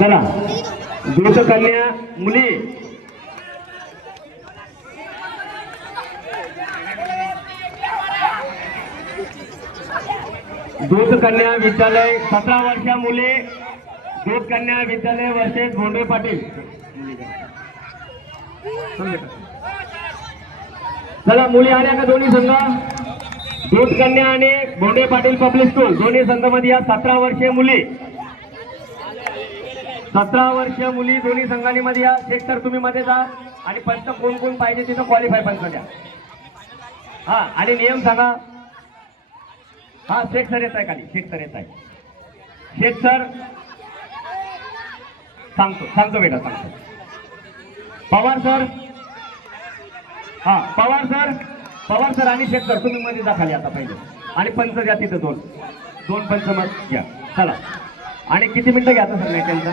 चला दूत कन्या मुली दूध कन्या विद्यालय 17 वर्षा मुले दूध कन्या विद्यालय वर्षेस भोंडे पाटील। चला मुली आल्या का दोन्ही संघ? दूध कन्या आणि भोंडे पाटील पब्लिक स्कूल दोन्ही संघामध्ये या 17 वर्षीय मुली 17 वर्षीय मुली दोन्ही संघांमध्ये या। शेख सर तुम्ही मध्ये जा आणि पंच कोण कोण पाहिजे तिथं क्वालिफाय पंच द्या। हा आणि नियम सांगा। हा शेख सर येत आहे खाली, शेख सर येत आहे। शेख सर सांगतो बेटा सांगतो। पवार सर, हा पवार सर आणि शेख सर तुम्ही मध्ये जा खाली आता पहिले आणि पंच द्या तिथं दोन पंच मग घ्या। चला आणि किती मिनिटं घ्या आता सर नाही त्यांचा?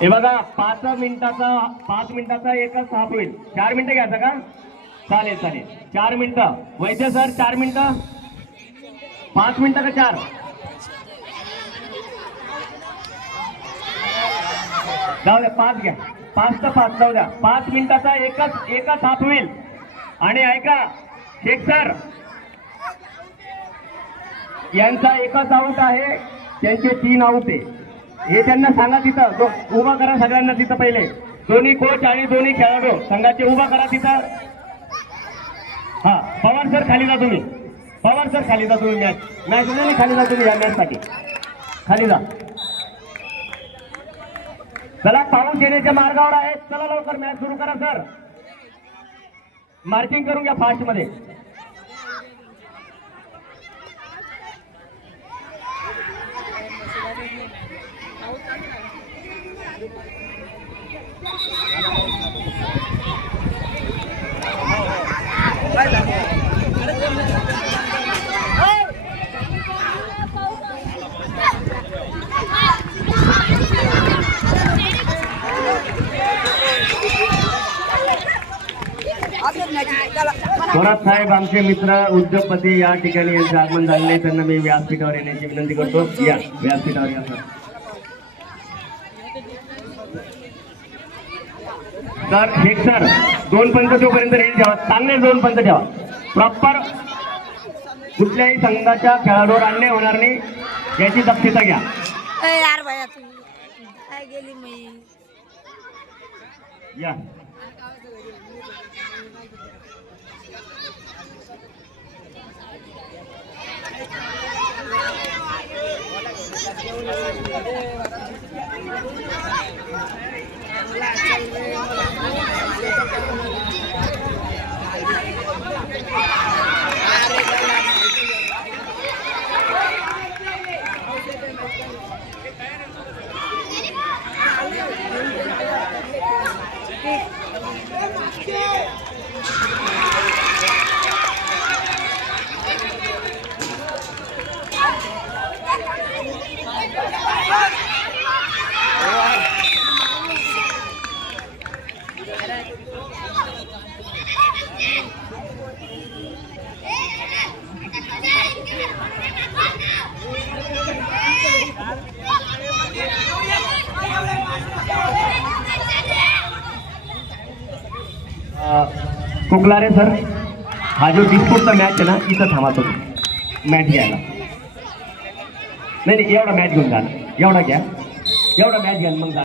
हे बघा 5 मिनिटाचा एकच हाफ होईल। 4 मिनिटं घ्यायचं का? चालेल 4 मिनिटं। वैद्य सर 4 मिनिटं, 5 मिनिटं का 4? जाऊ द्या 5 घ्या, 5 तर 5 जाऊ द्या। 5 मिनिटाचा एकच हाफ होईल। आणि ऐका शेख सर यांचा एकच आऊट आहे, त्यांचे 3 आऊट आहे हे त्यांना सांगा। तिथं उभा करा सगळ्यांना तिथं पहिले दोन्ही कोच आणि दोन्ही खेळाडू संघाचे उभा करा तिथं। हा पवार सर खाली जा तुम्ही, पवार सर खाली जा तुम्ही। मॅच नाही खाली जा तुम्ही, या मॅच साठी खाली जा। चला पाऊस येण्याच्या मार्गावर आहे, चला लवकर मॅच सुरू करा सर। मार्किंग करून घ्या फास्ट मध्ये। थोरात साहेब आमचे मित्र उद्योगपती या ठिकाणी यांचे आगमन झालेले, त्यांना मी व्यासपीठावर येण्याची विनंती करतो। या व्यासपीठावर या सर। शेख सर 2 पंच तोपर्यंत रेंज ठेवा, चांगले 2 पंच ठेवा प्रॉपर। कुठल्याही संघाच्या खेळाडूवर अन्याय होणार नाही याची दक्षता घ्या। यार भैया तू काय गेली मी या कुकलारे सर, हा जो डिस्पोर्टचा मॅच आहे ना इथं थांबा तुम्ही मॅच घ्यायला। नाही एवढा मॅच घेऊन जा, एवढा घ्या, एवढा मॅच घ्या मग जा।